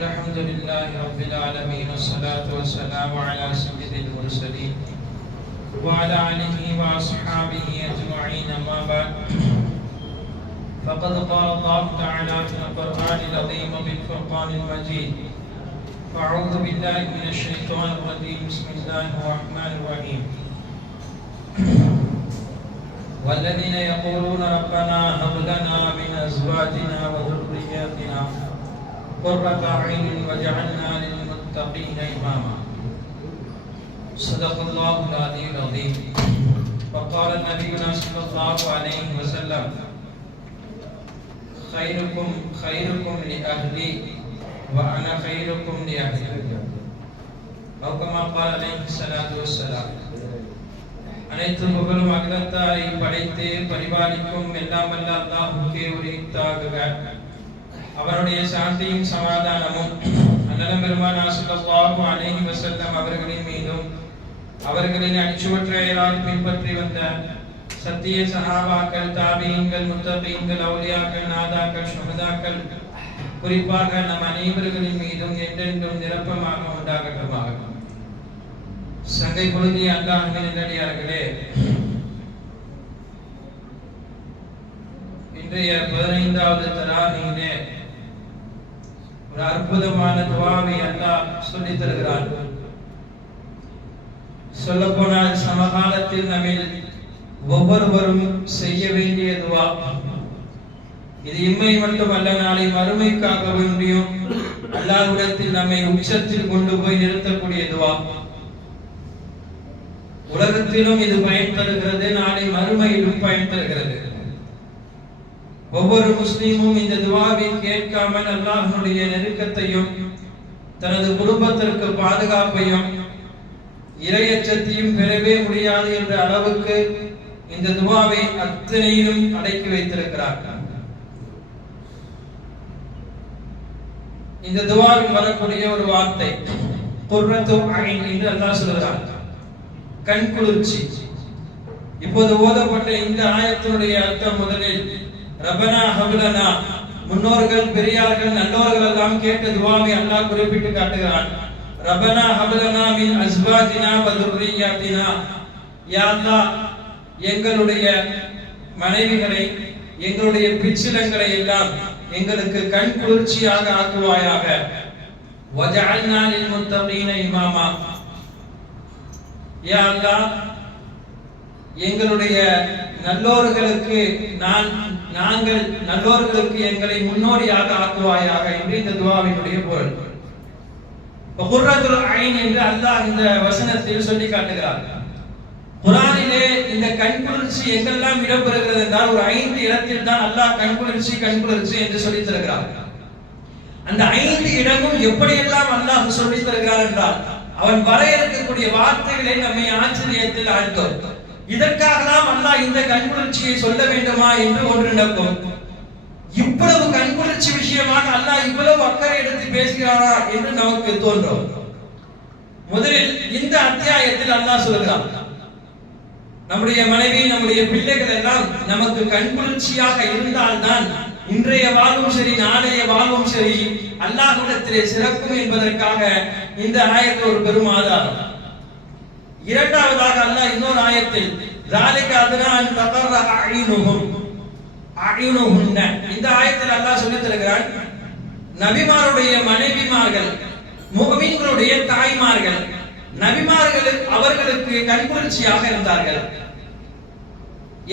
الحمد لله رب العالمين والصلاة والسلام على سيد المرسلين وعلى آله وأصحابه أجمعين أما بعد. فقد قال الله تعالى في القرآن العظيم بالفرقان المجيد فأعوذ بالله من الشيطان الرجيم بسم الله الرحمن الرحيم. والذين يقولون ربنا هب لنا من أزواجنا وذرياتنا قرة أعين واجعلنا للمتقين إماما صدق الله العلي العظيم وقال نبينا صلى الله عليه وسلم خيركم خيركم لأهلي وأنا خيركم لأهلي أو كما قال عليه الصلاة والسلام அனைத்து புகழும் அகிலத்தாரை படைத்து பரிபாலிக்கும் எல்லாம் வல்ல அல்லாஹுக்கே உரித்தாகுக அவருடைய சாந்தியும் சமாதானமும் அண்ணலம் பெருமான் ஸல்லல்லாஹு அலேஹி வசல்லம் அவர்களின் மீதும் அவர்களின் அடிச்சுவற்றையரால் பின்பற்றி வந்த சத்திய சஹாபாக்கள் தாபியங்கள் முத்தபீன்கள் அவுலியாக்கள் நாதாக்கள் சுகதாக்கள் குறிப்பாக நம் அனைவர்களின் மீதும் என்றென்றும் நிரப்பமாக உண்டாகட்டுமாக. சங்கை பொழுதி அல்லாஹின் நல்லடியார்களே இன்றைய பதினைந்தாவது தராணியிலே ஒரு அற்புதமான துவாவை அல்லாஹ் சொல்லி தருகிறார் சொல்ல போனால் சமகாலத்தில் நம்ம ஒவ்வொருவரும் செய்ய வேண்டிய துவா. இது இம்மை மட்டுமல்ல நாளை மறுமைக்காக வேண்டியும் அல்லாஹ்விடத்தில் நம்மை உச்சத்தில் கொண்டு போய் நிறுத்தக்கூடிய துவா. உலகத்திலும் இது பயன் தருகிறது நாளை மறுமையிலும் பயன் தருகிறது. ஒவ்வொரு முஸ்லீமும் இந்த துவாவை கேட்காமல் அல்லாஹனுடைய நெருக்கத்தையும் தனது குடும்பத்திற்கு பாதுகாப்பையும் இரையச்சத்தையும் பெறவே முடியாது என்ற அளவுக்கு இந்த துவாவை அத்தனையிலும் அடக்கி வைத்திருக்கிறார் இந்த துவாவில் வரக்கூடிய ஒரு வார்த்தை குர்ரத்து என்று அல்லாஹ் சொல்கிறார் கண் குளிர்ச்சி இப்போது ஓதப்பட்ட இந்த ஆயத்தினுடைய அர்த்தம் முதலில் ரபனா ஹபுலனா முன்னோர்கள் பெரியார்கள் நல்லோர்கள் எல்லாம் கேட்ட துவாவை அல்லாஹ் குறிப்பிட்டு காட்டுகிறான். ரபனா ஹபுலனா மின் அஸ்வாஜினா வ யா அல்லாஹ் எங்களுடைய மனைவிகளை எங்களுடைய பிச்சிலங்களை எல்லாம் எங்களுக்கு கண் குளிர்ச்சியாக ஆக்குவாயாக. வஜஅல்னா லில் முத்தகீன இமாமா. யா அல்லாஹ் எங்களுடைய நல்லோர்களுக்கு நான் நாங்கள் நல்லோர்களுக்கு எங்களை முன்னோடியாக ஆக்குவாயாக என்று இந்த துவாவினுடைய பொருள். குர்ரத்துல் ஐன் என்று அல்லாஹ் இந்த வசனத்தில் சொல்லி காட்டுகிறார். குரானிலே இந்த கண்குளிர்ச்சி எங்கெல்லாம் இடம்பெறுகிறது என்றால் ஒரு ஐந்து இடத்தில் தான் அல்லாஹ் கண்குளிர்ச்சி கண்குளிர்ச்சி என்று சொல்லி தருகிறார். அந்த ஐந்து இடமும் எப்படியெல்லாம் அல்லாஹ் சொல்லி தருகிறார் என்றால் அவன் வரையறுக்கக்கூடிய வார்த்தைகளை நம்மை ஆச்சரியத்தில் ஆழ்த்தோம். இதற்காகலாம் அல்லாஹ் இந்த கண்குளிர்ச்சியை சொல்ல வேண்டுமா என்று ஒன்று நடக்கும். இவ்வளவு கண்குளிர்ச்சி விஷயமாக அல்லாஹ் இவ்வளவு அக்கறை எடுத்து பேசுகிறாரா என்று நமக்கு தோன்றும். முதலில் இந்த அத்தியாயத்தில் அல்லாஹ் சொல்கிறான். நம்முடைய மனைவி நம்முடைய பிள்ளைகள் எல்லாம் நமக்கு கண்குளிர்ச்சியாக இருந்தால்தான் இன்றைய வாழ்வும் சரி நாளைய வாழ்வும் சரி அல்லாஹ்விடத்திலே சிறக்கும் என்பதற்காக இந்த ஆயத்து ஒரு பெரும் ஆதாரம். இரண்டாவதாக அல்லாஹ் இன்னொரு ஆயத்தில் ذَلِكَ أَدْنَىٰ أَن تَقَرَّ أَعْيُنُهُمْ أَعْيُنُهُنَّ இந்த ஆயத்தில் அல்லாஹ் சொல்லித் தருகிறான் நபிமாருடைய மனைவிமார்கள் முகமீன்களுடைய தாய்மார்கள் நபிமார்கள் அவர்களுக்கு கண்குளிர்ச்சியாக இருந்தார்கள்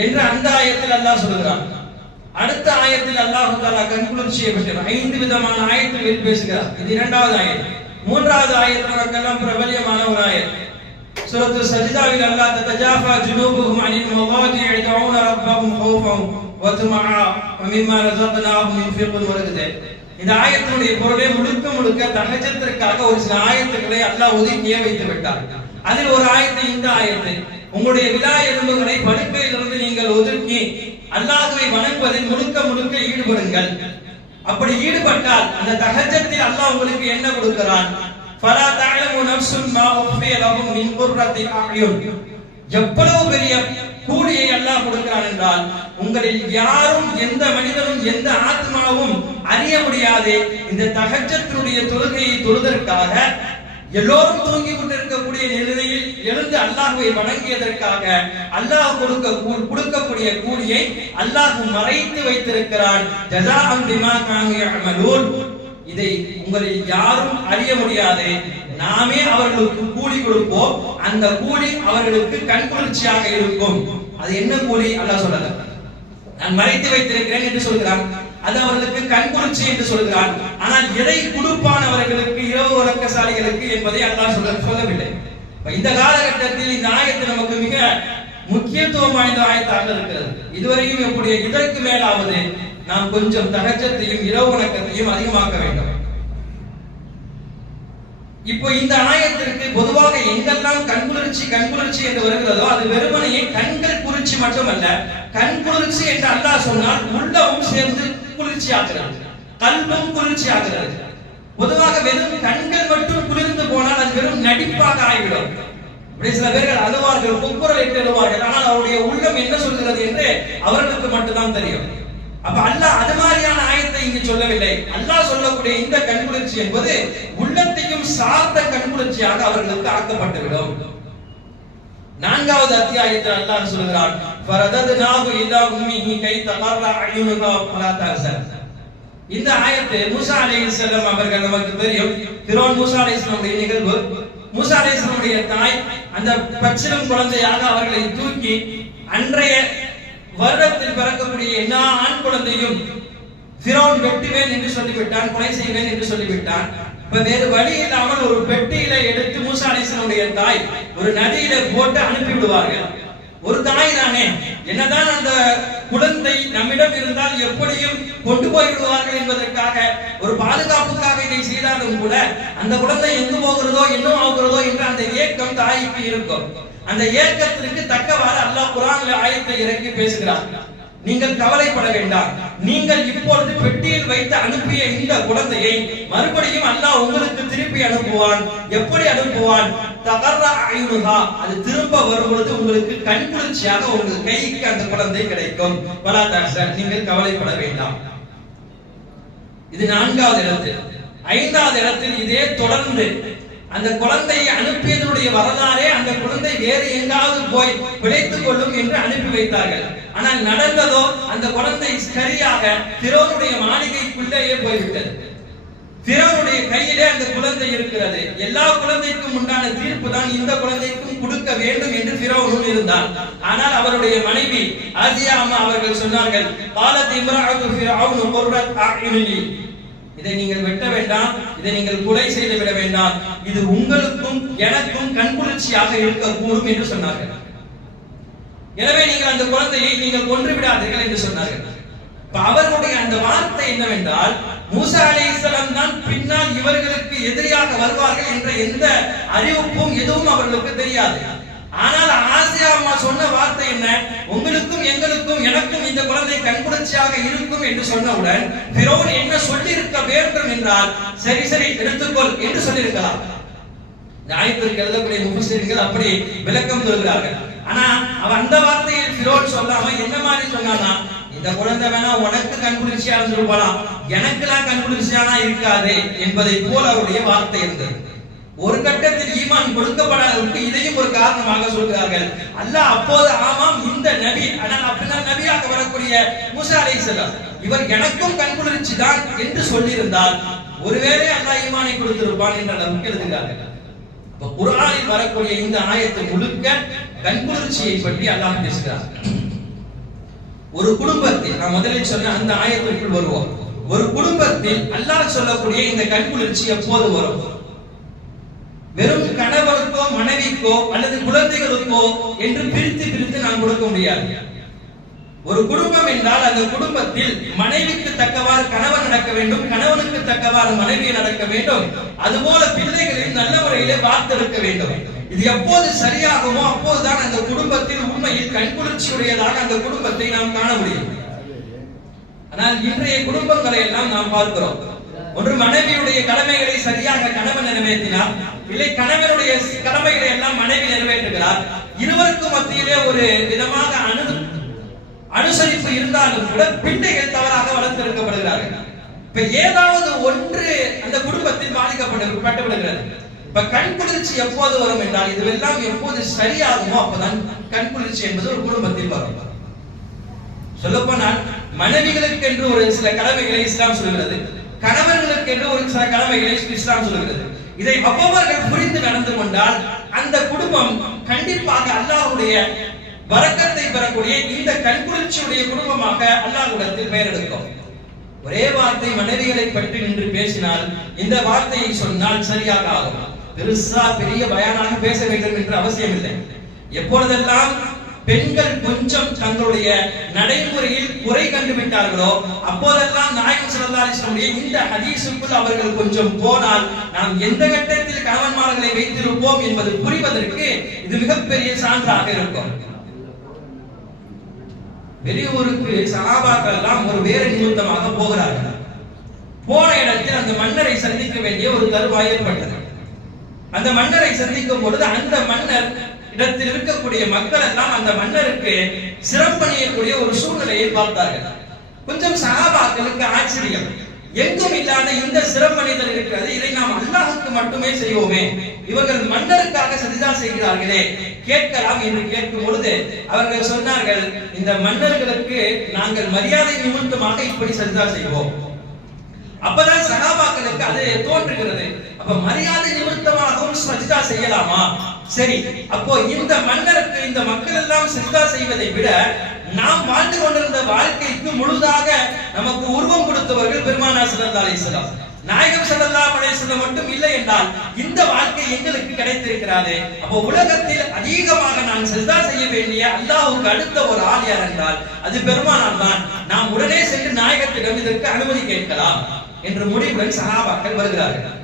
என்று அந்த ஆயத்தில் அல்லாஹ் சொல்கிறான் அடுத்த ஆயத்தில் அல்லாஹ் தாலா கண்குளிர்ச்சியை பற்றி ஐந்து விதமான ஆயத்தில் பேசுகிறார் இது இரண்டாவது ஆயத் மூன்றாவது ஆயத்தில் நமக்கெல்லாம் பிரபல்யமான ஒரு ஆயத் سورة السجدة إلى الله تتجافى جنوبهم عن المضاجع يدعون ربهم خوفا وطمعا ومما رزقناهم ينفقون யுன்ஃபிகூன் இந்த ஆயத்தினுடைய பொருளே முழுக்க முழுக்க தகஜத்திற்காக ஒரு சில ஆயத்துக்களை அல்லாஹ் ஒதுக்கியே வைத்து விட்டார். அதில் ஒரு ஆயத்து இந்த ஆயத்து. உங்களுடைய விழா எலும்புகளை படுக்கையிலிருந்து நீங்கள் ஒதுக்கி அல்லாஹுவை வணங்குவதில் முழுக்க முழுக்க ஈடுபடுங்கள். அப்படி ஈடுபட்டால் அந்த தகஜத்தில் அல்லாஹ் உங்களுக்கு என்ன கொடுக்கிறான்? பலா தஅலமு நஃப்சுன் மா உஃபிய லஹும் மின் குர்ரத்தி அயுன் எவ்வளவு பெரிய கூலியை அல்லாஹ் கொடுக்கிறான் என்றால் உங்களில் யாரும் எந்த மனிதனும் எந்த ஆத்மாவும் அறிய முடியாது. இந்த தகச்சத்தினுடைய தொழுகையை தொழுதற்காக எல்லோரும் தூங்கி கொண்டிருக்கக்கூடிய நிலையில் எழுந்து அல்லாஹுவை வணங்கியதற்காக அல்லாஹ் கொடுக்க கூ- கொடுக்கக்கூடிய கூலியை அல்லாஹ் மறைத்து வைத்திருக்கிறான். ஜஸாஅம் பிமா கானு இதை உங்களில் யாரும் அறிய முடியாது. நாமே அவர்களுக்கு கூலி கொடுப்போம். அந்த கூலி அவர்களுக்கு கண்குளிர்ச்சியாக இருக்கும். அது என்ன கூலி? அல்லாஹ் சொல்லல. நான் மறைத்து வைத்திருக்கிறேன் என்று சொல்கிறான். அது அவர்களுக்கு கண்குளிர்ச்சி என்று சொல்கிறான். ஆனால் எதை கொடுப்பானவர்களுக்கு இரவு உறக்கசாலிகளுக்கு என்பதை அல்லாஹ் சொல்ல சொல்லவில்லை. இந்த காலகட்டத்தில் இந்த ஆயத்து நமக்கு மிக முக்கியத்துவம் வாய்ந்த ஆயத்தாக இருக்கிறது. இதுவரையும் எப்படி இதற்கு மேலாவது நாம் கொஞ்சம் தகச்சத்தையும் இரவு வணக்கத்தையும் அதிகமாக்க வேண்டும். இப்போ இந்த ஆயத்திற்கு பொதுவாக எங்கெல்லாம் கண்குளிர்ச்சி கண்குளிர்ச்சி என்று வருகிறதோ அது வெறுமனையே கண்கள் குளிர்ச்சி மட்டுமல்ல கண் குளிர்ச்சி என்று அல்லாஹ் சொன்னால் உள்ளவும் சேர்ந்து குளிர்ச்சி ஆகிறது கல்வும் குளிர்ச்சி ஆகிறது பொதுவாக வெறும் கண்கள் மட்டும் குளிர்ந்து போனால் அது வெறும் நடிப்பாக ஆகிவிடும். இப்படி சில பேர்கள் அழுவார்கள் குப்புறல் எழுவார்கள் ஆனால் அவருடைய உள்ளம் என்ன சொல்கிறது என்று அவர்களுக்கு மட்டும்தான் தெரியும். அப்ப அல்லாஹ் அது மாதிரியான ஆயத்தை இங்கு சொல்லவில்லை. அல்லாஹ் சொல்லக்கூடிய இந்த கண்குளிர்ச்சி என்பது உள்ளத்தையும் சார்ந்த கண்குளிர்ச்சியாக அவர்களுக்கு ஆக்கப்பட்டுவிடும். நான்காவது அத்தியாயத்தில் அல்லாஹ் சொல்கிறான் ஃபரதத்னாஹு இலா உம்மிஹி கை தகர்ர அயுனுஹா ஃபலா தஹசன். இந்த ஆயத்து மூசா அலைஹிஸ்ஸலாம் அவர்கள் நமக்கு தெரியும். ஃபிரௌன் மூசா அலைஹிஸ்ஸலாமுடைய நிகழ்வு. மூசா அலைஹிஸ்ஸலாமுடைய தாய் அந்த பச்சிலம் குழந்தையாக அவர்களை தூக்கி அன்றைய வருடத்தில் பிறக்கக்கூடிய எல்லா ஆண் குழந்தையும் சிரோன் வெட்டுவேன் என்று சொல்லிவிட்டான் கொலை செய்வேன் என்று சொல்லிவிட்டான். இப்ப வேறு வழி இல்லாமல் ஒரு பெட்டியில எடுத்து மூசா அலிசனுடைய தாய் ஒரு நதியில போட்டு அனுப்பி விடுவார்கள் ஒரு தாய் தானே என்னதான் அந்த குழந்தை நம்மிடம் இருந்தால் எப்படியும் கொண்டு போய்விடுவார்கள் என்பதற்காக ஒரு பாதுகாப்புக்காக இதை செய்தாலும் கூட அந்த குழந்தை எங்கு போகிறதோ என்ன ஆகிறதோ என்ற அந்த ஏக்கம் தாய்க்கு இருக்கும். அந்த ஏக்கத்திற்கு தக்கவாறு அல்லாஹ் குரான்ல ஆயத்தை இறக்கி பேசுகிறார். நீங்கள் கவலைப்பட வேண்டாம். நீங்கள் இப்பொழுது பெட்டியில் வைத்து அனுப்பிய இந்த குழந்தையை மறுபடியும் அல்லாஹ் உங்களுக்கு திருப்பி அனுப்புவான். எப்படி அனுப்புவான்? தவறா அது திரும்ப வரும்பொழுது உங்களுக்கு கண்குளிர்ச்சியாக உங்கள் கைக்கு அந்த குழந்தை கிடைக்கும். பலாதாசர் நீங்கள் கவலைப்பட வேண்டாம். இது நான்காவது இடத்தில். ஐந்தாவது இடத்தில் இதே தொடர்ந்து அந்த குழந்தையை அனுப்பியதனுடைய வரலாறே அந்த குழந்தை வேறு எங்காவது போய் பிழைத்துக் கொள்ளும் என்று அனுப்பி வைத்தார்கள். ஆனால் நடந்ததோ அந்த குழந்தை சரியாக திரோனுடைய மாளிகைக்குள்ளேயே போய்விட்டது. திரோனுடைய கையிலே அந்த குழந்தை இருக்கிறது. எல்லா குழந்தைக்கும் உண்டான தீர்ப்பு தான் இந்த குழந்தைக்கும் கொடுக்க வேண்டும் என்று பிறவனும் இருந்தார் ஆனால் அவருடைய மனைவி ஆசியா அம்மா அவர்கள் சொன்னார்கள் பாலத் இம்ராஅத்து ஃபிரௌன் குர்ரத் இதை நீங்கள் வெட்ட வேண்டாம். இதை நீங்கள் கொலை செய்து விட வேண்டாம். இது உங்களுக்கும் எனக்கும் கண்குளிர்ச்சியாக இருக்கக்கூடும் என்று சொன்னார்கள். எனவே நீங்கள் அந்த குழந்தையை நீங்கள் கொன்று விடாதீர்கள் என்று சொன்னார்கள். அவர்களுடைய அந்த வார்த்தை என்னவென்றால் மூசா அலைஹிஸ்ஸலாம் தான் பின்னால் இவர்களுக்கு எதிரியாக வருவார்கள் என்ற எந்த அறிவிப்பும் எதுவும் அவர்களுக்கு தெரியாது. ஆனால் ஆசியா அம்மா சொன்ன வார்த்தை என்ன? உங்களுக்கும் எங்களுக்கும் எனக்கும் இந்த குழந்தை கண்குளிர்ச்சியாக இருக்கும் என்று சொன்னவுடன் பிறோன் என்ன சொல்லியிருக்க வேண்டும் என்றால் சரி சரி எடுத்துக்கொள் என்று சொல்லியிருக்கலாம். நியாயத்திற்கு எழுதக்கூடிய முபசிரியர்கள் அப்படி விளக்கம் சொல்கிறார்கள். ஆனா அவன் அந்த வார்த்தையில் பிரோன் சொல்லாம என்ன மாதிரி சொன்னான்னா இந்த குழந்தை வேணா உனக்கு கண்குளிர்ச்சியா இருந்திருப்பாளாம் எனக்கெல்லாம் கண்குளிர்ச்சியானா இருக்காது என்பதை போல அவருடைய வார்த்தை இருந்தது. ஒரு கட்டத்தில் ஈமான் கொடுக்கப்படாததற்கு இதையும் ஒரு காரணமாக சொல்கிறார்கள். அல்லாஹ் அப்போது ஆமாம் இந்த நபி ஆனால் அப்படின்னா நபியாக வரக்கூடிய மூசா அலைஹிஸ்ஸலாம் இவர் எனக்கும் கண்குளிர்ச்சி தான் என்று சொல்லியிருந்தால் ஒருவேளை அல்லாஹ் ஈமானை கொடுத்திருப்பான் என்ற அளவுக்கு எழுதுகிறார்கள். இப்ப குரானில் வரக்கூடிய இந்த ஆயத்தை முழுக்க கண்குளிர்ச்சியை பற்றி அல்லாஹ் பேசுகிறார். ஒரு குடும்பத்தில் நான் முதலில் சொன்ன அந்த ஆயத்திற்குள் வருவோம். ஒரு குடும்பத்தில் அல்லாஹ் சொல்லக்கூடிய இந்த கண்குளிர்ச்சி எப்போது வரும்? வெறும் கணவருக்கோ மனைவிக்கோ அல்லது குழந்தைகளுக்கோ என்று பிரித்து பிரித்து நாம் கொடுக்க முடியாது. ஒரு குடும்பம் என்றால் அந்த குடும்பத்தில் மனைவிக்கு தக்கவாறு கணவன் நடக்க வேண்டும் கணவனுக்கு தக்கவாறு மனைவி நடக்க வேண்டும். அதுபோல பிள்ளைகளையும் நல்ல முறையிலே வார்த்தெடுக்க வேண்டும். இது எப்போது சரியாகுமோ அப்போதுதான் அந்த குடும்பத்தில் உண்மையில் கண்குளிர்ச்சியுடையதாக அந்த குடும்பத்தை நாம் காண முடியும். ஆனால் இன்றைய குடும்பங்களை எல்லாம் நாம் பார்க்கிறோம். ஒன்று மனைவியுடைய கடமைகளை சரியாக கணவன் நிறைவேற்றினார் இல்லை கணவனுடைய கடமைகளை எல்லாம் மனைவி நிறைவேற்றுகிறார். இருவருக்கும் மத்தியிலே ஒரு விதமாக அனு அனுசரிப்பு இருந்தாலும் கூட பிள்ளைகள் தவறாக வளர்த்தெடுக்கப்படுகிறார்கள் இப்ப ஏதாவது ஒன்று அந்த குடும்பத்தில் பாதிக்கப்பட்டு விடுகிறது இப்ப கண் குளிர்ச்சி எப்போது வரும் என்றால் இதுவெல்லாம் எப்போது சரியாகுமோ அப்பதான் கண் குளிர்ச்சி என்பது ஒரு குடும்பத்தில் வரும். சொல்லப்போனால் மனைவிகளுக்கு என்று ஒரு சில கடமைகளை இஸ்லாம் சொல்கிறது கணவர்களுக்கு என்று ஒரு சில கடமைகளை இஸ்லாம் சொல்கிறது இதை அவ்வவர்கள் புரிந்து நடந்து கொண்டால் அந்த குடும்பம் கண்டிப்பாக அல்லாஹ்வுடைய வரக்கத்தை பெறக்கூடிய இந்த கண்குளிர்ச்சியுடைய குடும்பமாக அல்லாஹ்விடத்தில் பெயரெடுக்கும் ஒரே வார்த்தை மனைவிகளை பற்றி நின்று பேசினால் இந்த வார்த்தையை சொன்னால் சரியாக ஆகும். பெருசா பெரிய பயானாக பேச வேண்டும் என்று அவசியம் இல்லை எப்பொழுதெல்லாம் பெண்கள் கொஞ்சம் தங்களுடைய நடைமுறையில் குறை கண்டுவிட்டார்களோ அப்போதெல்லாம் நாயகம் ஸல்லல்லாஹு இந்த ஹதீஸுக்குள் அவர்கள் கொஞ்சம் போனால் நாம் எந்த கட்டத்தில் கணவன்மார்களை வைத்திருப்போம் என்பது புரிவதற்கு இது மிகப்பெரிய சான்றாக இருக்கும். வெளியூருக்கு சகாபாக்கள் எல்லாம் ஒரு வேறு நிமித்தமாக போகிறார்கள். போன இடத்தில் அந்த மன்னரை சந்திக்க வேண்டிய ஒரு தருவாய் ஏற்பட்டது. அந்த மன்னரை சந்திக்கும் பொழுது அந்த மன்னர் இடத்தில் இருக்கக்கூடிய மக்கள் எல்லாம் அந்த மன்னருக்கு சிறப்பணியக்கூடிய ஒரு சூழ்நிலையை பார்த்தார்கள். கொஞ்சம் சகாபாக்களுக்கு ஆச்சரியம். எங்கும் இல்லாத இந்த சிறப்பணிதல் இருக்கிறது? இதை நாம் அல்லாஹுக்கு மட்டுமே செய்வோமே. இவர்கள் மன்னருக்காக சதிதா செய்கிறார்களே. கேட்கலாம் என்று கேட்கும் பொழுது அவர்கள் சொன்னார்கள் இந்த மன்னர்களுக்கு நாங்கள் மரியாதை நிமித்தமாக இப்படி சதிதா செய்வோம். அப்பதான் சகாபாக்களுக்கு அது தோன்றுகிறது. அப்ப மரியாதை நிமித்தமாகவும் சஜிதா செய்யலாமா? சரி அப்போ இந்த மன்னருக்கு இந்த மக்கள் எல்லாம் சிந்தா செய்வதை விட நாம் வாழ்ந்து கொண்டிருந்த வாழ்க்கைக்கு முழுதாக நமக்கு உருவம் கொடுத்தவர்கள் பெருமானா சிறந்த அலைஹி நாயகம் ஸல்லல்லாஹு அலைஹி மட்டும் இல்லை என்றால் இந்த வாழ்க்கை எங்களுக்கு கிடைத்திருக்கிறது. அப்போ உலகத்தில் அதிகமாக நான் சஜிதா செய்ய வேண்டிய அல்லாவுக்கு அடுத்த ஒரு ஆள் யார் என்றால் அது பெருமானால் தான். நாம் உடனே சென்று நாயகத்திடம் இதற்கு அனுமதி கேட்கலாம் என்ற முடிவுடன் சஹாபாக்கள் வருகிறார்கள்.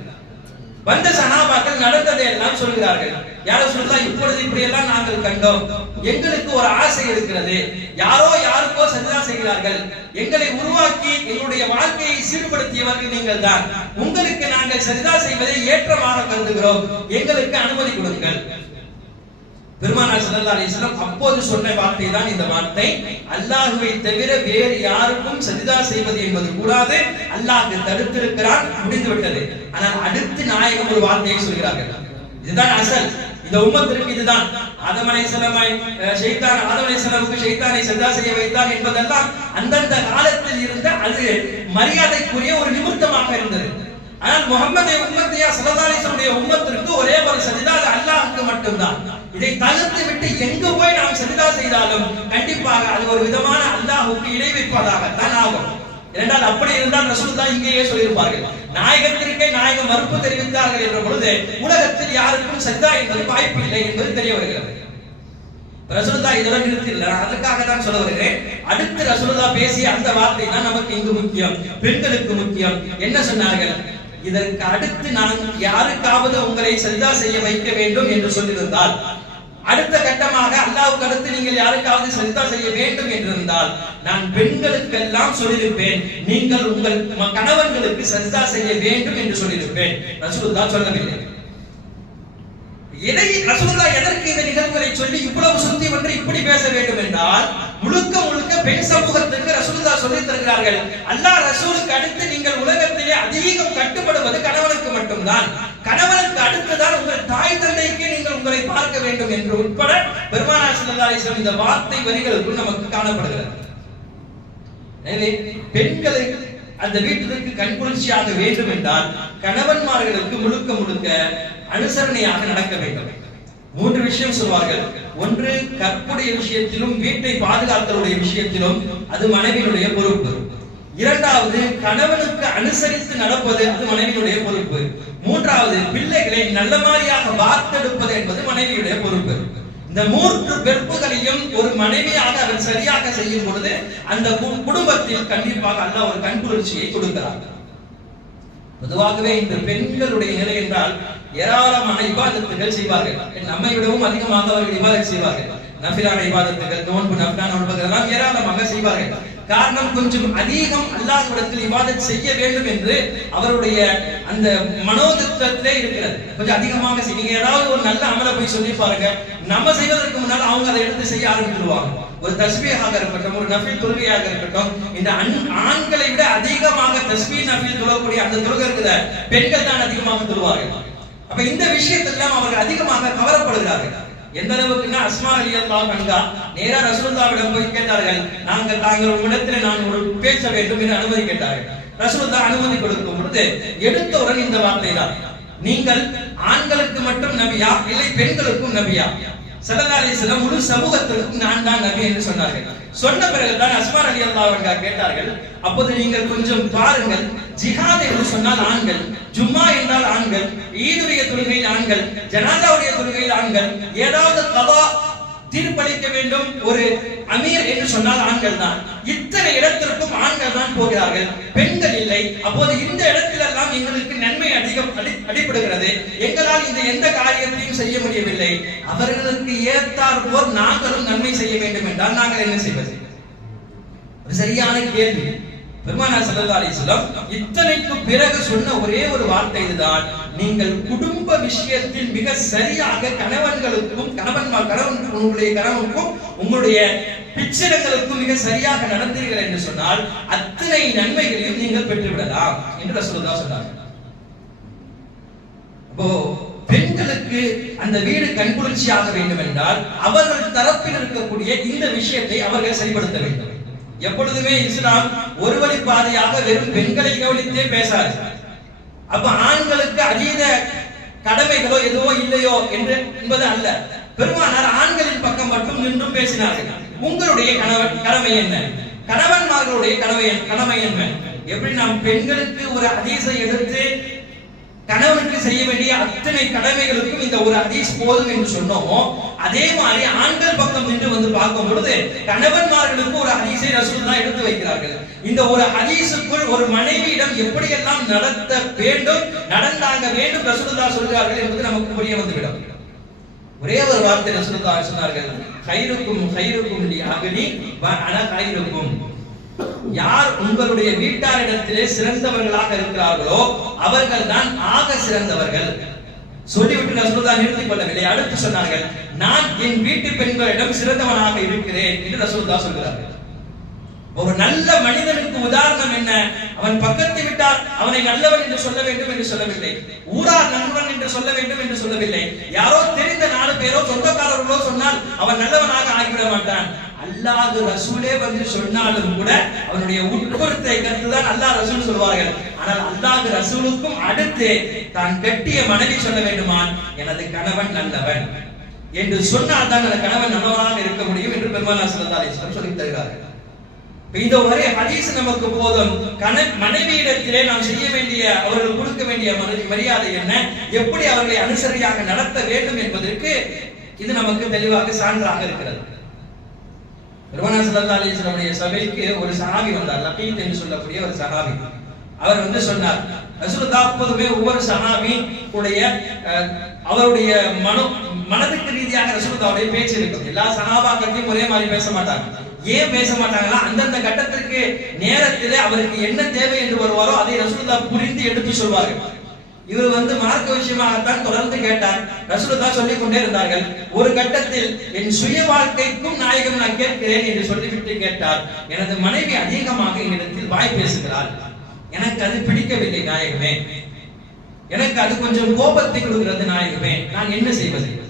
வந்த சகாபாக்கள் நடந்ததை எல்லாம் சொல்கிறார்கள். யாரோ சொல்லா இப்பொழுது இப்படி எல்லாம் நாங்கள் கண்டோம். எங்களுக்கு ஒரு ஆசை இருக்கிறது. யாரோ யாருக்கோ சஜிதா செய்கிறார்கள். எங்களை உருவாக்கி எங்களுடைய வாழ்க்கையை சீர்படுத்தியவர்கள் நீங்கள் தான் உங்களுக்கு நாங்கள் சஜிதா செய்வதை ஏற்றமாக கருதுகிறோம். எங்களுக்கு அனுமதி கொடுங்கள். பெருமானார் ஸல்லல்லாஹு அலிஸ்லாம் அப்போது சொன்ன வார்த்தை தான் இந்த வார்த்தை. அல்லாஹுவை தவிர வேறு யாருக்கும் சஜிதா செய்வது என்பது கூடாது. அல்லாஹ் தடுத்திருக்கிறான் முடிந்து விட்டது ஆனால் அடுத்து நாயகம் ஒரு வார்த்தையை சொல்கிறார்கள். இதுதான் அசல். இந்த உம்மத்திற்கு இதுதான். ஆதமனை அலைஹிஸ்ஸலாமை ஷைத்தான் ஆதமனை அலைஹிஸ்ஸலாமுக்கு ஷைத்தானை சஜிதா செய்ய வைத்தான் என்பதெல்லாம் அந்தந்த காலத்தில் இருந்த அது மரியாதைக்குரிய ஒரு நிமித்தமாக இருந்தது. ஆனால் முகமது உம்மத்தியா சலதாலிசனுடைய உம்மத்திற்கு ஒரே ஒரு சஜிதா அது அல்லாஹ்வுக்கு மட்டும்தான். இதை தகர்த்து விட்டு எங்கு போய் நாம் சஜிதா செய்தாலும் கண்டிப்பாக அது ஒரு விதமான அல்லாஹுக்கு இணை வைப்பதாகத்தான் ஆகும். இரண்டால் அப்படி இருந்தால் ரசூலுல்லாஹ் இங்கேயே சொல்லியிருப்பார்கள். நாயகத்திற்கே நாயகம் மறுப்பு தெரிவித்தார்கள் என்ற பொழுது உலகத்தில் யாருக்கும் சஜிதா என்பது வாய்ப்பு இல்லை என்பது தெரிய வருகிறது. ரசூலுல்லா இதோட நிறுத்தில்ல அதுக்காக தான் சொல்ல வருகிறேன். அடுத்து ரசூலுல்லா பேசிய அந்த வார்த்தை தான் நமக்கு இங்கு முக்கியம். பெண்களுக்கு முக்கியம். என்ன சொன்னார்கள்? இதற்கு அடுத்து நான் யாருக்காவது உங்களை சரிதா செய்ய வைக்க வேண்டும் என்று சொல்லியிருந்தால் அடுத்த கட்டமாக அல்லாஹ் அடுத்து நீங்கள் யாருக்காவது சஜிதா செய்ய வேண்டும் என்றிருந்தால் நான் பெண்களுக்கெல்லாம் சொல்லியிருப்பேன். நீங்கள் உங்கள் ம- கணவன்களுக்கு சஜிதா செய்ய வேண்டும் என்று சொல்லியிருப்பேன். ரசூலுல்லா சொல்லவில்லை. இதை ரசூலுல்லா எதற்கு இந்த நிகழ்வுகளை சொல்லி இவ்வளவு சுத்தி வந்து இப்படி பேச வேண்டும் என்றால் முழுக்க முழுக்க பெண் சமூகத்திற்கு ரசூலுல்லா சொல்லி தருகிறார்கள். அல்லாஹ் ரசூலுக்கு அடுத்து நீங்கள் உலகத்திலே அதிகம் கட்டுப்படுவது கணவனுக்கு மட்டும்தான். கணவனுக்கு அடுத்துதான் உங்கள் தாய் தந்தைக்கு நீங்கள் உங்களை பார்க்க வேண்டும் என்று உட்பட பெருமானா ஸல்லல்லாஹு இந்த வார்த்தை வரிகளுக்குள் நமக்கு காணப்படுகிறது. எனவே பெண்களை அந்த வீட்டிற்கு கண்குளிர்ச்சியாக வேண்டும் என்றால் கணவன்மார்களுக்கு முழுக்க முழுக்க அனுசரணையாக நடக்க வேண்டும். மூன்று விஷயம் சொல்வார்கள். ஒன்று கற்புடைய விஷயத்திலும் வீட்டை பாதுகாத்தலுடைய விஷயத்திலும் அது மனைவியினுடைய பொறுப்பு. இரண்டாவது கணவனுக்கு அனுசரித்து நடப்பது அது மனைவியுடைய பொறுப்பு. மூன்றாவது பிள்ளைகளை நல்ல மாதிரியாக வார்த்தெடுப்பது என்பது மனைவியுடைய பொறுப்பு. இந்த மூன்று வெறுப்புகளையும் ஒரு மனைவியாக அவர் சரியாக செய்யும் பொழுது அந்த கு- குடும்பத்தில் கண்டிப்பாக அல்ல ஒரு கண்குளிர்ச்சியை கொடுக்கிறார். பொதுவாகவே இந்த பெண்களுடைய நிலை என்றால் ஏராளமான இபாதத்துகள் செய்வார்கள். நம்மை விடவும் அதிகமாக அவர்கள் இபாதத் செய்வார்கள். நபிரான இபாதத்துகள் நோன்பு நஃபிலான நோன்புகள் எல்லாம் ஏராளமாக செய்வார்கள். காரணம் கொஞ்சம் அதிகம் அல்லாஹ்விடத்தில் இபாதத் செய்ய வேண்டும் என்று அவருடைய அந்த மனோதித்தத்திலே இருக்கிறது. கொஞ்சம் அதிகமாக செய்ய நீங்க ஏதாவது ஒரு நல்ல அமலை போய் சொல்லி பாருங்க. நம்ம செய்வதற்கு முன்னால் அவங்க அதை எடுத்து செய்ய ஆரம்பிச்சிருவாங்க. ஒரு தஸ்மியாக இருக்கட்டும் ஒரு நபில் தொழுகையாக இருக்கட்டும் இந்த ஆண்களை விட அதிகமாக தஸ்பீ நபில் தொழக்கூடிய அந்த தொழுகை இருக்குத பெண்கள் தான் அதிகமாக தொழுவார்கள். அப்ப இந்த விஷயத்தெல்லாம் அவர்கள் அதிகமாக கவரப்படுகிறார்கள் எந்த அளவுக்குன்னா அஸ்மா அலி அல்லாஹ் அன்ஹா நேரா ரசூலுல்லாவிடம் போய் கேட்டார்கள் நாங்கள் தாங்கள் உங்களிடத்தில் நான் ஒரு பேச வேண்டும் என்று அனுமதி கேட்டார்கள். ரசூலுல்லா அனுமதி கொடுக்கும் பொழுது எடுத்தவுடன் இந்த வார்த்தை தான். நீங்கள் ஆண்களுக்கு மட்டும் நபியா இல்லை பெண்களுக்கும் நபியா? ஸல்லல்லாஹு முழு சமூகத்திற்கும் நான் தான் நபி என்று சொன்னார்கள். சொன்ன பிறகுதான் அஸ்மான் அலி அல்லாஹ் கேட்டார்கள் அப்போது நீங்கள் கொஞ்சம் பாருங்கள் ஜிஹாத் என்று சொன்னால் ஆண்கள் ஜும்மா என்றால் ஆண்கள் ஈதுடைய தொழுகையில் ஆண்கள் ஜனாதாவுடைய தொழுகையில் ஆண்கள் ஏதாவது கதா தீர்ப்பளிக்க வேண்டும் ஒரு அமீர் என்று சொன்னால் ஆண்கள் தான். இத்தனை இடத்திற்கும் ஆண்கள் தான் போகிறார்கள் பெண்கள் இல்லை. அப்போது இந்த இடத்தில் இடத்திலெல்லாம் எங்களுக்கு நன்மை அதிகம் அடிப்படுகிறது எங்களால் இந்த எந்த காரியத்தையும் செய்ய முடியவில்லை. அவர்களுக்கு ஏற்றார் போல் நாங்களும் நன்மை செய்ய வேண்டும் என்றால் நாங்கள் என்ன செய்வது? ஒரு சரியான கேள்வி. பெருமானார் ஸல்லல்லாஹு அலைஹி இத்தனைக்கு பிறகு சொன்ன ஒரே ஒரு வார்த்தை இதுதான். நீங்கள் குடும்ப விஷயத்தில் மிக சரியாக கணவன்களுக்கும் கணவன் கணவன் உங்களுடைய கணவனுக்கும் உங்களுடைய பிச்சரங்களுக்கும் மிக சரியாக நடந்தீர்கள் என்று சொன்னால் அத்தனை நன்மைகளையும் நீங்கள் பெற்றுவிடலாம் என்று ரசூலுல்லாஹ் சொன்னார். அப்போ பெண்களுக்கு அந்த வீடு கண்குளிர்ச்சியாக வேண்டும் என்றால் அவர்கள் தரப்பில் இருக்கக்கூடிய இந்த விஷயத்தை அவர்கள் செயல்படுத்த வேண்டும். எப்பொழுதுமே இஸ்லாம் ஒரு வழி பாதையாக வெறும் பெண்களை கவனித்தே பேசாது. அப்ப ஆண்களுக்கு அதீத கடமைகளோ எதுவோ இல்லையோ என்று என்பது அல்ல. பெருமானார் ஆண்களின் பக்கம் மட்டும் நின்றும் பேசினார்கள். உங்களுடைய கணவன் கடமை என்ன? கணவன்மார்களுடைய கடமை கடமை என்ன? எப்படி நாம் பெண்களுக்கு ஒரு அதிசை எடுத்து கணவனுக்கு செய்ய வேண்டிய அத்தனை கடமைகளுக்கும் இந்த ஒரு அதீஸ் போதும் என்று சொன்னோமோ அதே மாதிரி ஆண்கள் பக்கம் நின்று வந்து பார்க்கும் பொழுது கணவன்மார்களுக்கு ஒரு ஹதீஸை ரசூல்தான் எடுத்து வைக்கிறார்கள். இந்த ஒரு ஹதீஸுக்குள் ஒரு மனைவியிடம் எப்படியெல்லாம் நடத்த வேண்டும் நடந்தாங்க வேண்டும் ரசூலுல்லாஹ் சொல்கிறார்கள் என்பது நமக்கு புரிய வந்துவிடும். ஒரே ஒரு வார்த்தை ரசூலுல்லாஹ் சொன்னார்கள். கைருக்கும் கைருக்கும் லி அகலி வ அன கைருக்கும். யார் உங்களுடைய வீட்டாரிடத்திலே சிறந்தவர்களாக இருக்கிறார்களோ அவர்கள் தான் ஆக சிறந்தவர்கள். சொல்லிவிட்டு ரசூலுல்லாஹ் நிறுத்திக் கொள்ளவில்லை. அடுத்து சொன்னார்கள் நான் என் வீட்டு பெண்களிடம் சிறந்தவனாக இருக்கிறேன் என்று ரசூலுல்லாஹ் சொல்கிறார்கள். ஒரு நல்ல மனிதனுக்கு உதாரணம் என்ன? அவன் பக்கத்து விட்டார் அவனை நல்லவன் என்று சொல்ல வேண்டும் என்று சொல்லவில்லை. ஊரார் நண்பன் என்று சொல்ல வேண்டும் என்று சொல்லவில்லை. யாரோ தெரிந்த நாலு பேரோ சொந்தக்காரர்களோ சொன்னால் அவன் நல்லவனாக ஆகிவிட மாட்டான். அல்லாது ரசூலே வந்து சொன்னாலும் கூட அவனுடைய உட்புறத்தை கருத்துதான் அல்லாஹ் ரசூல் சொல்வார்கள். ஆனால் அல்லாது ரசூலுக்கும் அடுத்து தான் கட்டிய மனைவி சொல்ல வேண்டுமான்? எனது கணவன் நல்லவன். என்று சொன்னால் தான் அந்த கணவன் நல்லவனாக இருக்க முடியும் என்று பெருமானா ஸல்லல்லாஹு சொல்லித் தருகிறார்கள். இந்த ஒரே ஹதீஸ் நமக்கு போதும். கண மனைவியிடத்திலே நாம் செய்ய வேண்டிய அவர்கள் கொடுக்க வேண்டிய மரி- மரியாதை என்ன? எப்படி அவர்களை அனுசரியாக நடத்த வேண்டும் என்பதற்கு இது நமக்கு தெளிவாக சான்றாக இருக்கிறது. பெருமானா ஸல்லல்லாஹு சபைக்கு ஒரு சஹாபி வந்தார் லகீத் என்று சொல்லக்கூடிய ஒரு சஹாபி. அவர் வந்து சொன்னார் ரசூலுல்லாஹ் எப்போதுமே ஒவ்வொரு சஹாபி உடைய அஹ், அவருடைய மனோ மனதுக்கு ரீதியாக ரசூலுல்லாஹ்வுடைய பேச்சு இருக்கும். எல்லா சஹாபாக்களையும் ஒரே மாதிரி பேச மாட்டாங்க. ஏன் பேச மாட்டாங்களா அந்தந்த கட்டத்திற்கு நேரத்திலே அவருக்கு என்ன தேவை என்று வருவாரோ அதை ரசூலுல்லாஹ் புரிந்து எடுத்து சொல்வார்கள். இவர் வந்து மார்க்க விஷயமாகத்தான் தொடர்ந்து கேட்டார். ரசூலுல்லாஹ் சொல்லிக் கொண்டே இருந்தார்கள் ஒரு கட்டத்தில் என் சுய வாழ்க்கைக்கும் நாயகம் நான் கேட்கிறேன் என்று சொல்லிவிட்டு கேட்டார். எனது மனைவி அதிகமாக என்னிடத்தில் வாய் பேசுகிறாள். எனக்கு அது பிடிக்கவில்லை நாயகமே. எனக்கு அது கொஞ்சம் கோபத்தை கொடுக்கிறது நாயகமே. நான் என்ன செய்வது?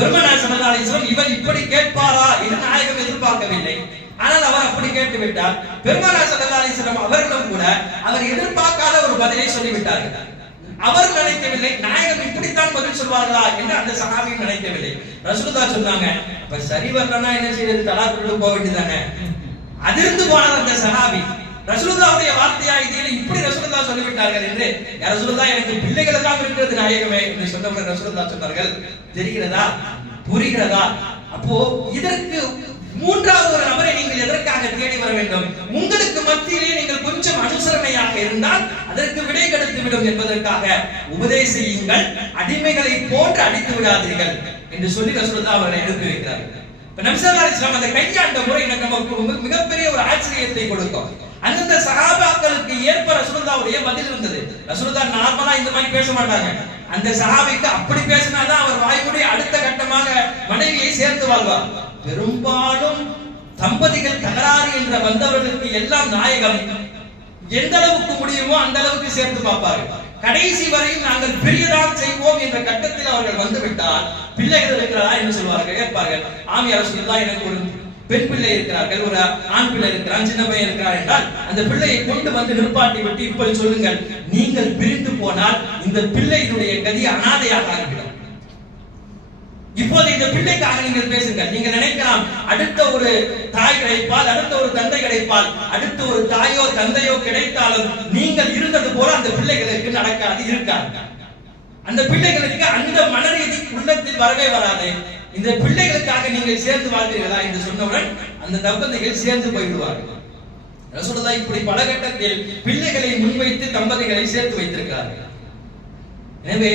பெருமனார் ஸல்லல்லாஹு இவர் இப்படி கேட்பாரா? என்று நாயகம் எதிர்பார்க்கவில்லை. ஆனால் அவர் அப்படி கேட்டு விட்டார் பெருமானார் அவர்களும் கூட அவர் எதிர்பார்க்காத ஒரு பதிலை சொல்லிவிட்டார்கள். அவர் நினைக்கவில்லை நாயகம் இப்படித்தான் பதில் சொல்வார்களா? என்று அந்த சகாபியும் நினைக்கவில்லை. ரசூலுல்லாஹ் சொன்னாங்க இப்ப சரி வரலன்னா என்ன செய்யறது? தலாக்கு போக வேண்டியதானே அதிர்ந்து போனது அந்த சகாபி. ரசூலுல்லாஹ்வுடைய வார்த்தையா இதில் இப்படி ரசூலுல்லாஹ் சொல்லிவிட்டார்கள் என்று யா எனக்கு பிள்ளைகள் எல்லாம் இருக்கிறது நாயகமே என்று சொன்ன ரசூலுல்லாஹ் சொன்னார்கள் தெரிகிறதா? புரிகிறதா? அப்போ இதற்கு மூன்றாவது ஒரு நபரை நீங்கள் எதற்காக தேடி வர வேண்டும்? உங்களுக்கு மத்தியிலே நீங்கள் கொஞ்சம் அனுசரணையாக இருந்தால் அதற்கு விடை கிடைத்து விடும் என்பதற்காக உபதேசியுங்கள். அடிமைகளை போன்று அடித்து விடாதீர்கள் என்று சொல்லி ரசூலுல்லா அவர்களை எழுப்பி வைக்கிறார்கள் இப்ப நபி அலைஹி அந்த கையாண்ட முறை எனக்கு நமக்கு மிகப்பெரிய ஒரு ஆச்சரியத்தை கொடுக்கும். அந்தந்த சகாபாக்களுக்கு ஏற்ப ரசூலுல்லாவுடைய பதில் இருந்தது. ரசூலுல்லா நார்மலா இந்த மாதிரி பேச மாட்டாங்க. அந்த சஹாபிக்கு அப்படி பேசினாதான் அவர் வாய்ப்புடைய அடுத்த கட்டமாக மனைவியை சேர்த்து வாழ்வார். பெரும்பாலும் தம்பதிகள் தகராறு என்ற வந்தவர்களுக்கு எல்லாம் நாயகம். எந்த அளவுக்கு முடியுமோ அந்த அளவுக்கு சேர்த்து பார்ப்பார்கள். கடைசி வரையும் நாங்கள் பெரியதான் செய்வோம் என்ற கட்டத்தில் அவர்கள் வந்துவிட்டால் பிள்ளைகள் இருக்கிறதா என்று சொல்வார்கள் கேட்பார்கள். ஆமியார் அரசு எனக்கு ஒரு பெண் பிள்ளை இருக்கிறார்கள் ஒரு ஆண் பிள்ளை இருக்கிறான் சின்ன பையன் இருக்கிறார் என்றால் அந்த பிள்ளையை கொண்டு வந்து நிற்பாட்டி விட்டு இப்படி சொல்லுங்கள் நீங்கள் பிரிந்து போனால் இந்த பிள்ளையினுடைய கதி அனாதையாக ஆகிவிடும். இப்போது இந்த பிள்ளைக்காக நீங்கள் பேசுங்கள். நீங்க நினைக்கலாம் அடுத்த ஒரு தாய் கிடைப்பால் அடுத்த ஒரு தந்தை கிடைப்பால் அடுத்த ஒரு தாயோ தந்தையோ கிடைத்தாலும் நீங்கள் இருந்தது போல அந்த பிள்ளைகளுக்கு நடக்காது இருக்காது. அந்த பிள்ளைகளுக்கு அந்த மனரீதி உள்ளத்தில் வரவே வராது. இந்த பிள்ளைகளுக்காக நீங்கள் சேர்ந்து வாழ்வீர்களா என்று சொன்னவுடன் அந்த தம்பதிகள் சேர்ந்து போயிடுவார்கள் இப்படி பல கட்டத்தில் பிள்ளைகளை முன்வைத்து தம்பதிகளை சேர்த்து வைத்திருக்கிறார்கள். எனவே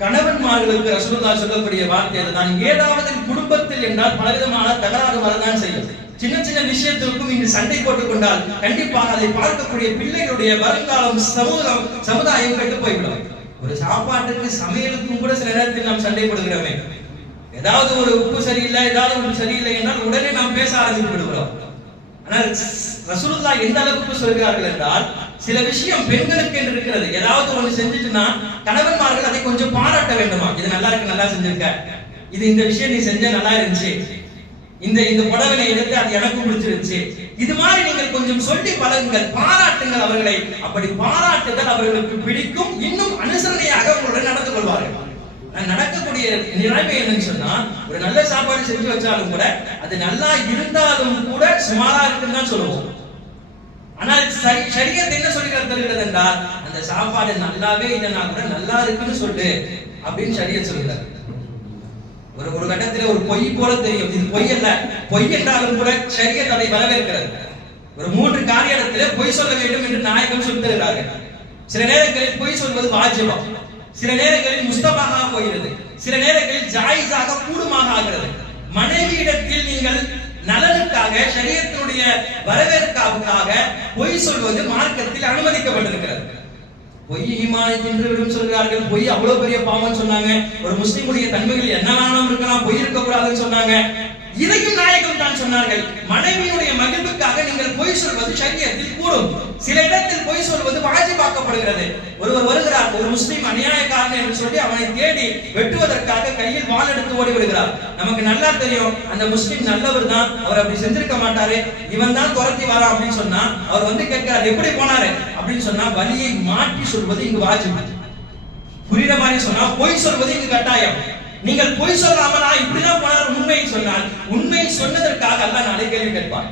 கணவன்மார்களுக்கு ரசூல்லா சொல்லக்கூடிய வார்த்தை அதுதான். ஏதாவது குடும்பத்தில் என்றால் பலவிதமான தகராறு வரதான் செய்யும். சின்ன சின்ன விஷயத்திற்கும் இங்கு சண்டை போட்டுக் கொண்டால் கண்டிப்பாக அதை பார்க்கக்கூடிய பிள்ளைகளுடைய வருங்காலம் சமூகம் சமுதாயம் கெட்டு போய்விடும். ஒரு சாப்பாட்டுக்கு சமையலுக்கும் கூட சில நேரத்தில் நாம் சண்டை போடுகிறோமே. ஏதாவது ஒரு உப்பு சரியில்லை ஏதாவது ஒன்று சரியில்லை என்றால் உடனே நாம் பேச ஆரம்பித்து விடுகிறோம். ஆனால் ரசூலுல்லா எந்த அளவுக்கு சொல்கிறார்கள் என்றால் சில விஷயம் பெண்களுக்கு என்று இருக்கிறது ஏதாவது ஒன்று செஞ்சுட்டுன்னா கணவன்மார்கள் அதை கொஞ்சம் பாராட்ட வேண்டுமா? இது நல்லா இருக்கு நல்லா செஞ்சிருக்க. இது இந்த விஷயம் நீ செஞ்ச நல்லா இருந்துச்சு. இந்த இந்த புடவை எடுத்து அது எனக்கும் பிடிச்சிருந்துச்சு. இது மாதிரி நீங்கள் கொஞ்சம் சொல்லி பழகுங்கள். பாராட்டுங்கள் அவர்களை. அப்படி பாராட்டுதல் அவர்களுக்கு பிடிக்கும். இன்னும் அனுசரணையாக அவர்களுடன் நடந்து கொள்வார்கள். நடக்கக்கூடிய நிலைமை என்னன்னு சொன்னா ஒரு நல்ல சாப்பாடு செஞ்சு வச்சாலும் கூட அது நல்லா இருந்தாலும் கூட சுமாரா இருக்குன்னு தான் சொல்லுவோம். ஆனால் சரி சரியத் என்ன சொல்லி தருகிறது என்றால் அந்த சாப்பாடு நல்லாவே இல்லைன்னா கூட நல்லா இருக்குன்னு சொல்லு அப்படின்னு சரியா சொல்கிறார். ஒரு ஒரு கட்டத்தில் ஒரு பொய் போல தெரியும். இது பொய் அல்ல. பொய் என்றாலும் கூட சரிய தடை வரவேற்கிறது ஒரு மூன்று காரியத்திலே பொய் சொல்ல வேண்டும் என்று நாயகம் சொல்லி தருகிறார்கள் சில நேரங்களில் பொய் சொல்வது வாஜிபம். சில நேரங்களில் முஸ்தபாக போகிறது. சில நேரங்களில் ஜாயிஸாக கூடுமாக ஆகிறது. மனைவியிடத்தில் நீங்கள் நலனுக்காக சரீரத்தினுடைய வரவேற்காவுக்காக பொய் சொல்வது மார்க்கத்தில் அனுமதிக்கப்பட்டிருக்கிறது. பொய் ஈமானத்தின் விடும் சொல்கிறார்கள். பொய் அவ்வளவு பெரிய பாவம் சொன்னாங்க. ஒரு முஸ்லிமுடைய தன்மைகள் என்ன வேணாலும் இருக்கலாம் பொய் இருக்கக்கூடாதுன்னு சொன்னாங்க. இதையும் நாயகம் தான் சொன்னார்கள். மனைவியினுடைய மகிழ்வுக்காக நீங்கள் பொய் சொல்வது சரியத்தில் கூடும். சில இடத்தில் பொய் சொல்வது வாஜிபாக்கப்படுகிறது. ஒருவர் வருகிறார் ஒரு முஸ்லிம் அநியாயக்காரன் என்று சொல்லி அவனை தேடி வெட்டுவதற்காக கையில் வாள் எடுத்து ஓடி விடுகிறார் நமக்கு நல்லா தெரியும் அந்த முஸ்லீம் நல்லவர் தான் அவர் அப்படி செஞ்சிருக்க மாட்டாரு. இவன் தான் துரத்தி வரா அப்படின்னு சொன்னா அவர் வந்து கேட்கிறார் எப்படி போனாரு? அப்படின்னு சொன்னா வலியை மாற்றி சொல்வது இங்கு வாஜிப். புரியுற மாதிரி சொன்னா பொய் சொல்வது இங்கு கட்டாயம். நீங்கள் பொய் சொல்லாம நான் இப்படிதான் போனார் உண்மையை சொன்னால். உண்மையை சொன்னதற்காக அல்ல நாளை கேள்வி கேட்பார்.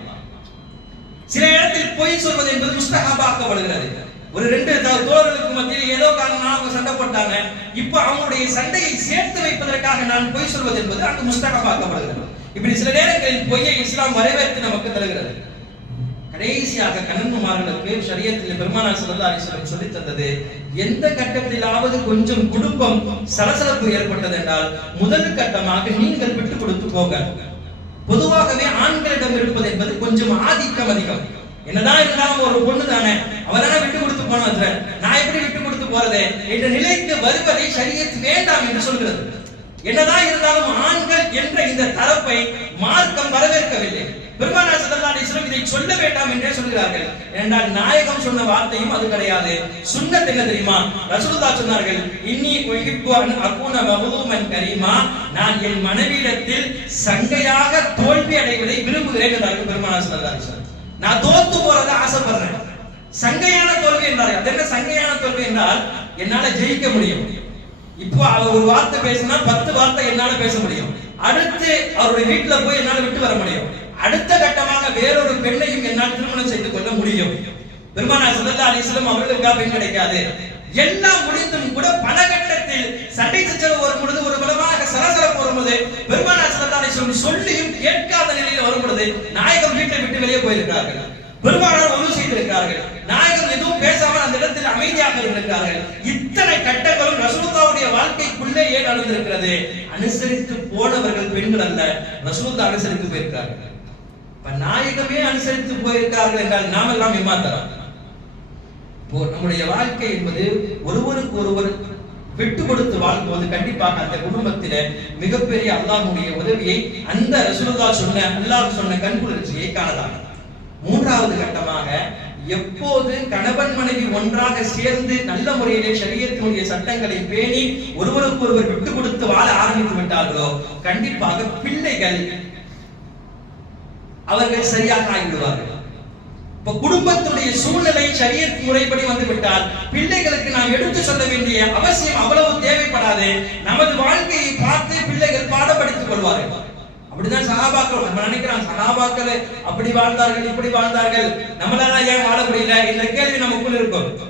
சில இடத்தில் பொய் சொல்வது என்பது முஸ்தகாபாக்கப்படுகிறது ஒரு ரெண்டு தோழர்களுக்கு மத்தியில் ஏதோ காரணம் அவங்க சண்டை போட்டாங்க. இப்ப அவங்களுடைய சண்டையை சேர்த்து வைப்பதற்காக நான் பொய் சொல்வது என்பது அங்கு முஸ்தகமாக்கப்படுகிறது இப்படி சில நேரங்களில் பொய்யை இஸ்லாம் வரவேற்று நமக்கு தருகிறது. கடைசியாக கண்ணன்மார்களுக்கு சரியத்தில் பெருமானார் ஸல்லல்லாஹு அலைஹி சொல்லி தந்தது. எந்த கட்டத்திலாவது கொஞ்சம் குடும்பம் சலசலப்பு ஏற்பட்டது என்றால் முதல் கட்டமாக நீங்கள் விட்டு கொடுத்து போங்க. பொதுவாகவே ஆண்களிடம் இருப்பது என்பது கொஞ்சம் ஆதிக்கம் அதிகம். என்னதான் இருந்தாலும் ஒரு பொண்ணு தானே அவரான விட்டு கொடுத்து போனோம் நான் எப்படி விட்டு கொடுத்து போறது? என்ற நிலைக்கு வருவதை சரியத்து வேண்டாம் என்று சொல்கிறது. என்னதான் இருந்தாலும் ஆண்கள் என்ற இந்த தரப்பை மார்க்கம் வரவேற்கவில்லை. பெருமானார் ஸல்லல்லாஹு அலைஹி இதை சொல்ல வேண்டாம் என்றே சொல்கிறார்கள். என்றால் நாயகம் சொன்ன வார்த்தையும் அது கிடையாது. சுன்னத் என்ன தெரியுமா? ரசூலுல்லாஹ் சொன்னார்கள் இன்னி உஹிப்பு அன் அகூன மஹ்லூமன் கரீமா. நான் என் மனைவியிடத்தில் சங்கையாக தோல்வி அடைவதை விரும்புகிறேன் என்றார்கள் பெருமானார் ஸல்லல்லாஹு அலைஹி நான் தோத்து போறதை ஆசைப்படுறேன். சங்கையான தோல்வி என்றார்கள் அது என்ன? சங்கையான தோல்வி என்றால் என்னால ஜெயிக்க முடியும். இப்போ அவர் ஒரு வார்த்தை பேசினா பத்து வார்த்தை என்னால பேச முடியும். அடுத்து அவருடைய வீட்டுல போய் என்னால விட்டு வர முடியும். அடுத்த கட்டமாக வேறொரு பெண்ணையும் என்னால் திருமணம் செய்து கொள்ள முடியும். பெருமானார் ஸல்லல்லாஹு அலிஸ்லம் அவர்களுக்காக பெண் கிடைக்காது. எல்லாம் முடிந்தும் கூட பல கட்டத்தில் சண்டை சச்சரவு வரும் பொழுது ஒரு பலமாக சலசலப்பு வரும்போது பெருமானார் ஸல்லல்லாஹு அலைஹி சொல்லியும் கேட்காத நிலையில் வரும் பொழுது நாயகம் வீட்டை விட்டு வெளியே போயிருக்கிறார்கள். பெருமானார் ஒன்று செய்திருக்கிறார்கள். நாயகம் எதுவும் பேசாமல் அந்த இடத்தில் அமைதியாக இருந்திருக்கிறார்கள். இத்தனை கட்டங்களும் ரசூலுல்லாவுடைய வாழ்க்கைக்குள்ளேயே நடந்திருக்கிறது. அனுசரித்து போனவர்கள் பெண்கள் அல்ல. ரசூலுல்லா அனுசரித்து போயிருக்கிறார்கள். இப்ப நாயகமே அனுசரித்து போயிருக்கார்கள் என்றால் நாம் எல்லாம் ஏமாத்தலாம் நம்முடைய வாழ்க்கை என்பது ஒருவருக்கு ஒருவர் விட்டு கொடுத்து வாழ்ம்போது கண்டிப்பாக அந்த குடும்பத்தில மிகப்பெரிய அல்லாஹுடைய உதவியை அந்த ரசூலுல்லா சொன்ன அல்லாஹ் சொன்ன கண்குளிர்ச்சியை காணலாம். மூன்றாவது கட்டமாக எப்போது கணவன் மனைவி ஒன்றாக சேர்ந்து நல்ல முறையிலே சரியத்தினுடைய சட்டங்களை பேணி ஒருவருக்கு ஒருவர் விட்டு கொடுத்து வாழ ஆரம்பித்து விட்டார்களோ கண்டிப்பாக பிள்ளைகள் அவர்கள் சரியாக ஆகிவிடுவார்கள். இப்ப குடும்பத்துடைய சூழ்நிலை சரியத் முறைப்படி வந்து விட்டால் பிள்ளைகளுக்கு நாம் எடுத்து சொல்ல வேண்டிய அவசியம் அவ்வளவு தேவைப்படாது. நமது வாழ்க்கையை பார்த்து பிள்ளைகள் பாடப்படுத்திக் கொள்வார்கள். அப்படிதான் சகாபாக்கள் நம்ம நினைக்கிறோம் சகாபாக்கள் அப்படி வாழ்ந்தார்கள் இப்படி வாழ்ந்தார்கள். நம்மளால ஏன் வாழ முடியல இந்த கேள்வி நமக்குள் இருக்கும்.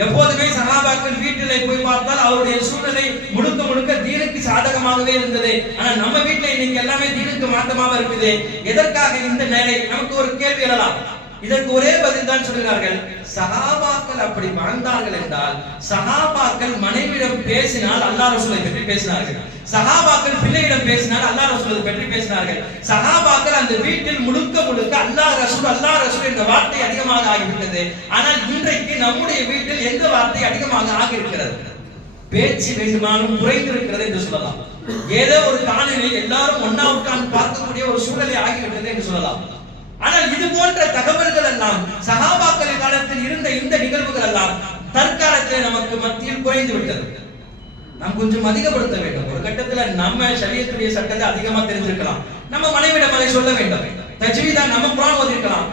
எப்போதுமே சகாபாக்கள் வீட்டிலே போய் பார்த்தால் அவருடைய சூழ்நிலை முழுக்க முழுக்க தீனுக்கு சாதகமாகவே இருந்தது. ஆனா நம்ம வீட்டுல இன்னைக்கு எல்லாமே தீனுக்கு மாற்றமாக இருக்குது. எதற்காக இந்த நிலை நமக்கு ஒரு கேள்வி எழலாம் இதற்கு ஒரே பதில் தான் சொல்கிறார்கள் சகாபாக்கள் அப்படி வாழ்ந்தார்கள் என்றால் சகாபாக்கள் மனைவியிடம் பேசினால் அல்லாஹ் ரசூலை பற்றி பேசினார்கள். சகாபாக்கள் பிள்ளையிடம் பேசினால் அல்லாஹ் ரசூலை பற்றி பேசினார்கள். சகாபாக்கள் அந்த வீட்டில் முழுக்க முழுக்க அல்லாஹ் ரசூல் அல்லாஹ் ரசூல் என்ற வார்த்தை அதிகமாக ஆகிவிட்டது. ஆனால் இன்றைக்கு நம்முடைய வீட்டில் எந்த வார்த்தை அதிகமாக ஆகியிருக்கிறது? பேச்சு வேண்டுமானும் குறைந்திருக்கிறது என்று சொல்லலாம். ஏதோ ஒரு காணொலியில் எல்லாரும் ஒன்னா உட்கார்ந்து பார்க்கக்கூடிய ஒரு சூழலை ஆகிவிட்டது என்று சொல்லலாம். ஆனால் இது போன்ற தகவல்கள் எல்லாம் சகாபாக்கள் காலத்தில் இருந்த இந்த நிகழ்வுகள் எல்லாம் தற்காலத்தில் நமக்கு மத்தியில் குறைந்து விட்டது. நாம் கொஞ்சம் அதிகப்படுத்த வேண்டும். ஒரு கட்டத்துல நம்ம சரியத்துடைய சட்டத்தை அதிகமா தெரிஞ்சிருக்கலாம். நம்ம மனைவிடம் அதை சொல்ல வேண்டும். தஜ்வீதா நம்ம குரான் ஓதிருக்கலாம்.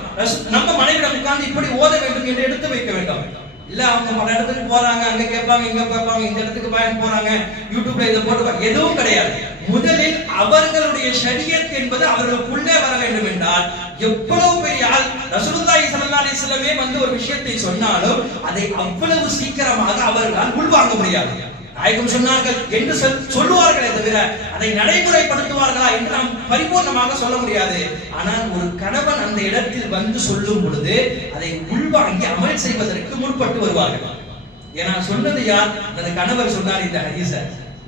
நம்ம மனைவிடம் உட்கார்ந்து இப்படி ஓத வேண்டும் என்று எடுத்து வைக்க வேண்டும். இல்ல அவங்க பல இடத்துக்கு போறாங்க அங்க கேட்பாங்க இங்க கேட்பாங்க இந்த இடத்துக்கு பயன் போறாங்க யூடியூப்ல இதை போட்டு எதுவும் கிடையாது. முதலில் அவர்களுடைய சரியத் என்பது அவர்களுக்குள்ளே வர வேண்டும் என்றால் எவ்வளவு பெரிய ஆள் ரசூலுல்லாஹி ஸல்லல்லாஹு அலைஹி வஸல்லமே வந்து ஒரு விஷயத்தை சொன்னாலும் அதை அவ்வளவு சீக்கிரமாக அவர்களால் உள்வாங்க முடியாது. நாயகம் சொன்னார்கள் என்று சொல்- சொல்லுவார்களே தவிர அதை நடைமுறைப்படுத்துவார்களா என்று நாம் பரிபூர்ணமாக சொல்ல முடியாது. ஆனால் ஒரு கணவன் அந்த இடத்தில் வந்து சொல்லும் பொழுது அதை உள்வாங்கி அமல் செய்வதற்கு முற்பட்டு வருவார்கள். ஏன்னா சொன்னது யார்? அந்த கணவர் சொன்னார் இந்த ஹரிச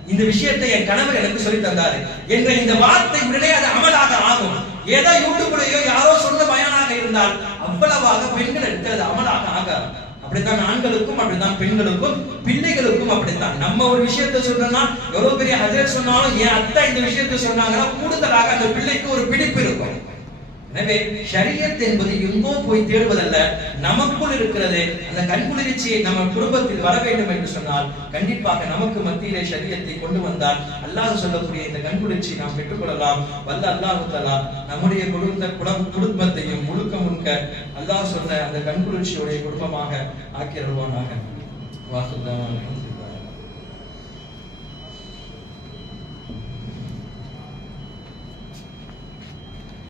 இந்த விஷயத்தை என் கணவர் எனக்கு சொல்லி தந்தாரு. என்ற இந்த வார்த்தை உடனே அது அமலாக ஆகும். ஏதோ யூடியூப்லயோ யாரோ சொன்ன பயனாக இருந்தால் அவ்வளவாக பெண்கள் எடுத்தது அமலாக ஆகாது. அப்படித்தான் ஆண்களுக்கும் அப்படித்தான் பெண்களுக்கும் பிள்ளைகளுக்கும் அப்படித்தான். நம்ம ஒரு விஷயத்தை சொல்றோம்னா எவ்வளவு பெரிய ஹஜர் சொன்னாலும் என் அத்தை இந்த விஷயத்தை சொன்னாங்கன்னா கூடுதலாக அந்த பிள்ளைக்கு ஒரு பிடிப்பு இருக்கும். எனவே ஷரியத் என்பது எங்கோ போய் தேடுவதல்ல நமக்குள் இருக்கிறது. அந்த கண்குளிர்ச்சியை நம்ம குடும்பத்தில் வர வேண்டும் என்று சொன்னால் கண்டிப்பாக நமக்கு மத்தியிலே ஷரியத்தை கொண்டு வந்தால் அல்லாஹ் சொல்லக்கூடிய இந்த கண்குளிர்ச்சியை நாம் பெற்றுக்கொள்ளலாம். வல்ல அல்லாஹ் தலா நம்முடைய குடும்ப குடம் குடும்பத்தையும் முழுக்க முழுக்க அல்லாஹ் சொன்ன அந்த கண்குளிர்ச்சியுடைய குடும்பமாக ஆக்கிரல்வானாக வாசுதான்